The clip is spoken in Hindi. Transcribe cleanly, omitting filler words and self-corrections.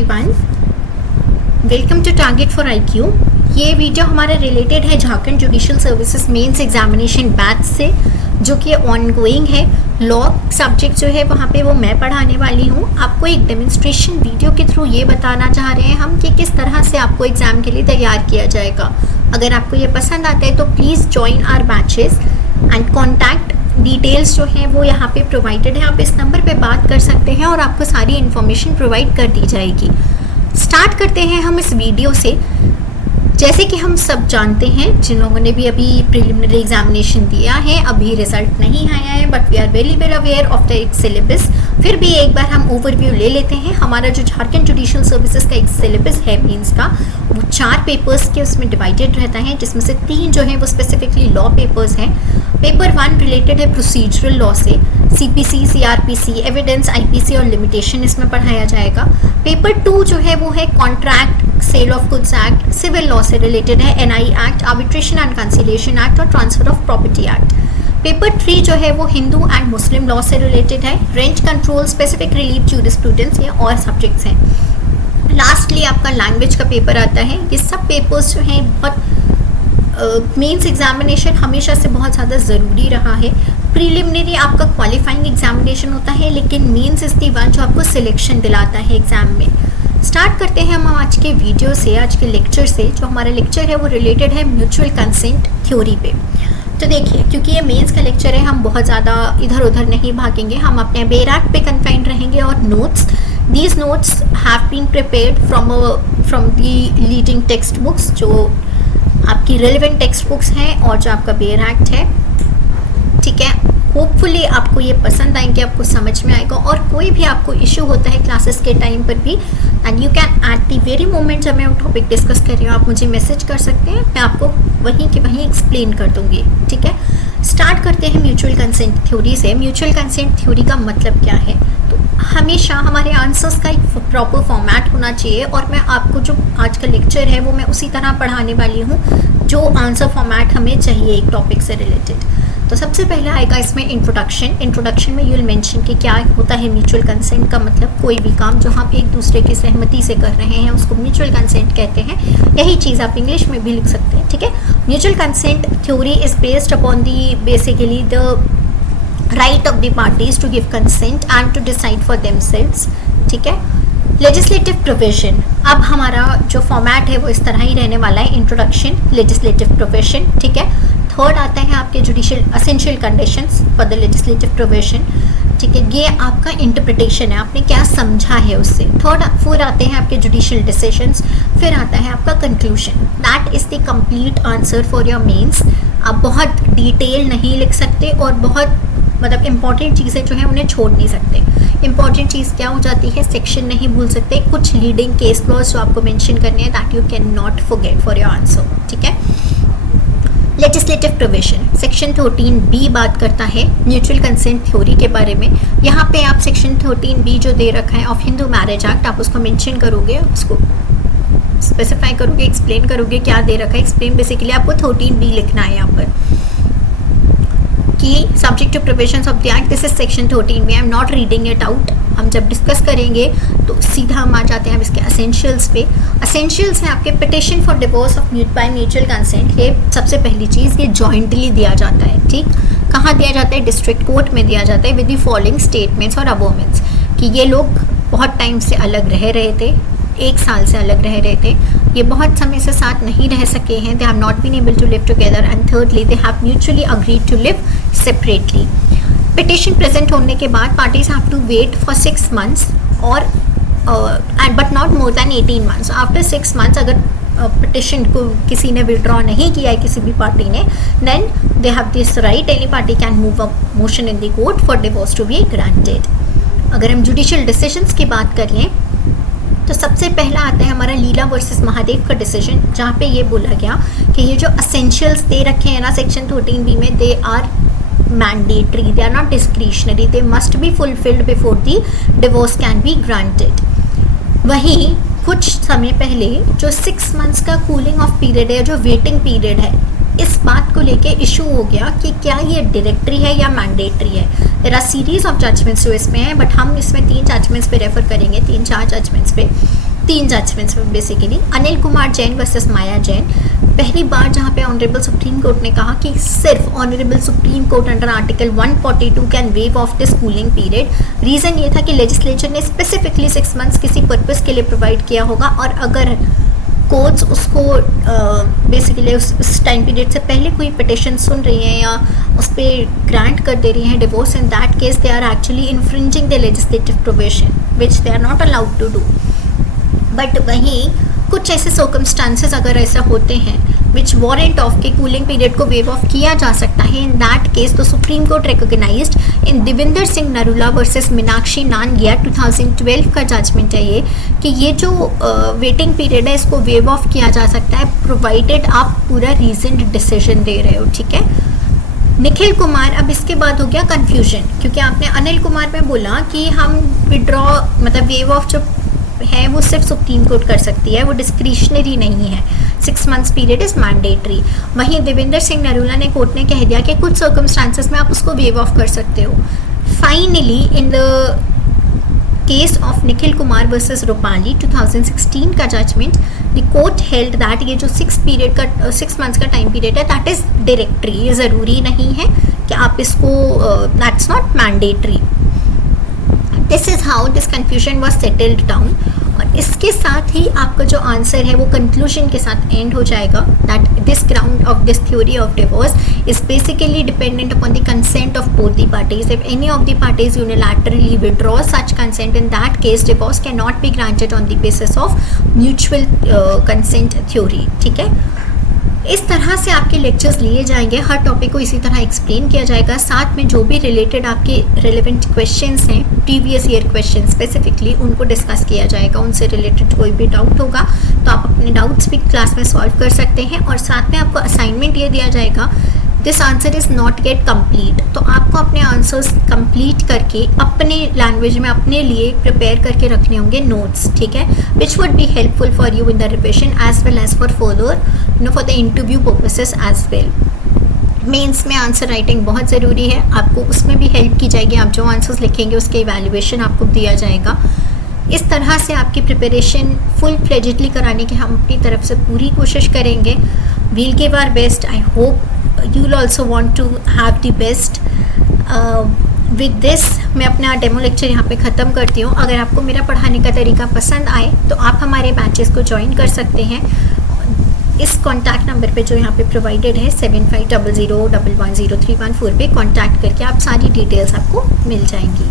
Everyone, welcome to target for IQ. ये वीडियो हमारा रिलेटेड है Jharkhand judicial services mains examination batch से, जो कि ऑनगोइंग है। लॉ सब्जेक्ट जो है वहाँ पे वो मैं पढ़ाने वाली हूँ। आपको एक डेमोन्स्ट्रेशन वीडियो के थ्रू ये बताना चाह रहे हैं हम कि किस तरह से आपको एग्ज़ाम के लिए तैयार किया जाएगा। अगर आपको ये पसंद आता है तो please join our batches and contact details जो हैं वो यहाँ पे प्रोवाइडेड है। आप इस नंबर पे बात कर सकते हैं और आपको सारी इन्फॉर्मेशन प्रोवाइड कर दी जाएगी। स्टार्ट करते हैं हम इस वीडियो से। जैसे कि हम सब जानते हैं, जिन लोगों ने भी अभी प्रिलिमिनरी एग्जामिनेशन दिया है, अभी रिजल्ट नहीं आया है, but we are very well aware of the एक सिलेबस। फिर भी एक बार हम ओवरव्यू ले लेते हैं। हमारा जो झारखंड जुडिशियल सर्विसेज का एक सिलेबस है मीन्स का, वो 4 पेपर्स के उसमें डिवाइडेड रहता है, जिसमें से 3 जो है वो स्पेसिफिकली लॉ पेपर्स हैं। पेपर 1 रिलेटेड है प्रोसीजरल लॉ से, CPC, CRPC, एविडेंस, IPC और लिमिटेशन इसमें पढ़ाया जाएगा। पेपर 2 जो है वो है contract, sale of goods act, civil law से रिलेटेड है, NI act, arbitration and conciliation act और transfer of property act. Paper 3 जो है वो हिंदू एंड मुस्लिम लॉ से रिलेटेड है, rent control, specific relief, jurisprudence, ये और सब्जेक्ट्स हैं। लास्टली आपका लैंग्वेज का पेपर आता है। ये सब पेपर्स जो हैं बहुत मेंस एग्जामिनेशन हमेशा से बहुत ज़्यादा ज़रूरी रहा है। प्रीलिमिनरी आपका क्वालिफाइंग एग्जामिनेशन होता है, लेकिन मेंस इज दी वन जो आपको सिलेक्शन दिलाता है एग्ज़ाम में। स्टार्ट करते हैं हम आज के वीडियो से, आज के लेक्चर से। जो हमारा लेक्चर है वो रिलेटेड है म्यूचुअल कंसेंट थ्योरी पे। तो देखिए, क्योंकि ये मेंस का लेक्चर है, हम बहुत ज़्यादा इधर उधर नहीं भागेंगे, हम अपने बेयर एक्ट पे कन्फाइंड रहेंगे। और notes, these notes have been prepared from the leading text books, जो आपकी रेलिवेंट टेक्स्ट बुक्स हैं और जो आपका बेयर एक्ट है। ठीक है, होपफुली आपको ये पसंद आएंगे, आपको समझ में आएगा। और कोई भी आपको इशू होता है क्लासेस के टाइम पर भी, and you can at the very moment जब मैं वो टॉपिक डिस्कस कर रही हूँ, आप मुझे मैसेज कर सकते हैं, मैं आपको वहीं के वहीं एक्सप्लेन कर दूँगी। ठीक है, स्टार्ट करते हैं म्यूचुअल कंसेंट थ्योरी से। म्यूचुअल कंसेंट थ्योरी का मतलब क्या है? तो हमेशा हमारे आंसर्स का एक प्रॉपर फॉर्मेट होना चाहिए, और मैं आपको जो आज का लेक्चर है वो मैं उसी तरह पढ़ाने वाली हूँ जो आंसर फॉर्मेट हमें चाहिए एक टॉपिक से रिलेटेड। तो सबसे पहला आएगा इसमें इंट्रोडक्शन में यू विल मेंशन कि क्या होता है म्यूचुअल कंसेंट का मतलब। कोई भी काम जो हम एक दूसरे की सहमति से कर रहे हैं उसको म्यूचुअल कंसेंट कहते हैं। यही चीज़ आप इंग्लिश में भी लिख सकते हैं। ठीक है, mutual consent theory is based upon the basically the right of the parties to give consent and to decide for themselves. ठीक है, लेजिस्लेटिव प्रोविजन, अब हमारा जो फॉर्मेट है वो इस तरह ही रहने वाला है। Introduction, legislative provision. ठीक है, थर्ड आता है आपके judicial essential conditions for the legislative provision. ठीक है, ये आपका इंटरप्रिटेशन है, आपने क्या समझा है उससे। फोर आते हैं आपके जुडिशियल डिसीजंस। फिर आता है आपका conclusion, that is the complete answer for your mains. आप बहुत डिटेल नहीं लिख सकते और बहुत मतलब इंपॉर्टेंट चीज़ें जो हैं उन्हें छोड़ नहीं सकते। इंपॉर्टेंट चीज़ क्या हो जाती है, सेक्शन नहीं भूल सकते, कुछ लीडिंग केस लॉज जो आपको मेंशन करने हैं, that you can not forget for your answer. ठीक है, लेजिस्लेटिव प्रोविजन सेक्शन 13B बात करता है म्यूचुअल कंसेंट थ्योरी के बारे में। यहाँ पे आप सेक्शन 13B जो दे रखा है ऑफ हिंदू मैरिज एक्ट, आप उसको मेंशन करोगे, उसको स्पेसिफाई करोगे, एक्सप्लेन करोगे क्या दे रखा है। एक्सप्लेन बेसिकली आपको 13B लिखना है यहाँ पर कि subject to provisions of the act, this is section 13B। I am not reading it out, हम जब डिस्कस करेंगे तो सीधा हम आ जाते हैं इसके असेंशियल्स पे। असेंशियल्स हैं आपके petition for divorce of by mutual consent. ये सबसे पहली चीज़, ये जॉइंटली दिया जाता है। ठीक, कहाँ दिया जाता है? डिस्ट्रिक्ट कोर्ट में दिया जाता है विद द फॉलोइंग स्टेटमेंट्स और अबोमेंट्स कि ये लोग बहुत टाइम से अलग रह रहे थे, 1 साल से अलग रह रहे थे, ये बहुत समय से साथ नहीं रह सके हैं, they have not been able to live together, and thirdly they have mutually agreed to live separately. Petition present होने के बाद parties have to wait for 6 months और but not more than 18 months। After 6 months अगर पिटिशन को किसी ने विड्रॉ नहीं किया है, किसी भी पार्टी ने, then they have this right, any party can move a motion in the court for divorce to be granted. अगर हम जुडिशियल डिसीजंस की बात करें तो सबसे पहला आता है हमारा लीला वर्सेस महादेव का डिसीजन, जहाँ पे ये बोला गया कि ये जो असेंशियल्स दे रखे हैं ना सेक्शन 13B में, they are mandatory, they are not discretionary, they must be fulfilled before the divorce can be granted. वहीं कुछ समय पहले जो 6 months का कूलिंग ऑफ पीरियड है, जो वेटिंग पीरियड है, इस बात को लेके इशू हो गया कि क्या ये डायरेक्टरी है या मैंडेटरी है। There are series of judgments जो इसमें है, बट हम इसमें 3 जजमेंट्स पे रेफर करेंगे, 3-4 जजमेंट्स पे, 3 जजमेंट्स पे बेसिकली। अनिल कुमार जैन वर्सेस माया जैन, पहली बार जहाँ पे ऑनरेबल सुप्रीम कोर्ट ने कहा कि सिर्फ honourable supreme court under article 142 can wave of this cooling period. Reason ये था कि लेजिस्लेचर ने स्पेसिफिकली 6 मंथ्स किसी पर्पस के लिए प्रोवाइड किया होगा, और अगर कोर्ट्स उसको बेसिकली उस टाइम पीरियड से पहले कोई पिटिशन सुन रही हैं या उस पर ग्रांट कर दे रही हैं divorce, in that case they are actually infringing the legislative provision which they are not allowed to do. But वहीं कुछ ऐसे सर्कमस्टांसेस अगर ऐसा होते हैं विच वारंट ऑफ के कूलिंग पीरियड को वेव ऑफ किया जा सकता है, in that case the supreme court recognized in Devendra Singh Narula versus Meenakshi Nangia 2012 का जजमेंट है ये, कि ये जो वेटिंग पीरियड है इसको वेव ऑफ किया जा सकता है प्रोवाइडेड आप पूरा रीजन्ड डिसीजन दे रहे हो, ठीक है। निखिल कुमार, अब इसके बाद हो गया कन्फ्यूजन, क्योंकि आपने अनिल कुमार में बोला कि हम विड्रॉ मतलब वेव ऑफ जो है वो सिर्फ सुप्रीम कोर्ट कर सकती है, वो डिस्क्रिशनरी नहीं है, 6 मंथ्स पीरियड इज मैंडेटरी। वहीं देवेंद्र सिंह नरूला ने कोर्ट ने कह दिया कि कुछ सर्कमस्टांसेस में आप उसको वेव ऑफ कर सकते हो। Finally in the case of Nikhil Kumar versus Rupali 2016 का judgment, the court held that ये जो 6 मंथ्स का टाइम पीरियड है दैट इज डायरेक्टरी, ये ज़रूरी नहीं है कि आप इसको that's not mandatory. This is how this confusion was settled down. और इसके साथ ही आपका जो आंसर है वो कंक्लूजन के साथ एंड हो जाएगा, that this ground of this theory of divorce is basically dependent upon the consent of both the parties. If any of the parties unilaterally withdraw such consent, in that case divorce can not be granted on the basis of mutual consent theory, ठीक है। इस तरह से आपके लेक्चर्स लिए जाएंगे, हर टॉपिक को इसी तरह एक्सप्लेन किया जाएगा, साथ में जो भी रिलेटेड आपके रिलेवेंट क्वेश्चंस हैं, प्रीवियस ईयर क्वेश्चन स्पेसिफिकली, उनको डिस्कस किया जाएगा। उनसे रिलेटेड कोई भी डाउट होगा तो आप अपने डाउट्स भी क्लास में सॉल्व कर सकते हैं। और साथ में आपको असाइनमेंट ये दिया जाएगा, this answer is not get complete, तो आपको अपने आंसर्स कंप्लीट करके अपने लैंग्वेज में अपने लिए प्रिपेयर करके रखने होंगे नोट्स, ठीक है, which would be helpful for you in the revision as well as for for the interview purposes as well. Mains में आंसर राइटिंग बहुत ज़रूरी है, आपको उसमें भी हेल्प की जाएगी, आप जो आंसर्स लिखेंगे उसके इवैल्यूएशन आपको दिया जाएगा। इस तरह से आपकी प्रिपरेशन फुल फ्लेजेडली कराने की हम अपनी तरफ से पूरी कोशिश करेंगे। We'll give our best, I hope you will also want to have the best. With this मैं अपना डेमो लेक्चर यहाँ पे ख़त्म करती हूँ। अगर आपको मेरा पढ़ाने का तरीका पसंद आए तो आप हमारे बैचेस को ज्वाइन कर सकते हैं। इस कॉन्टैक्ट नंबर पे जो यहाँ पे प्रोवाइडेड है 7500110314 पे कॉन्टैक्ट करके आप सारी डिटेल्स आपको मिल जाएंगी।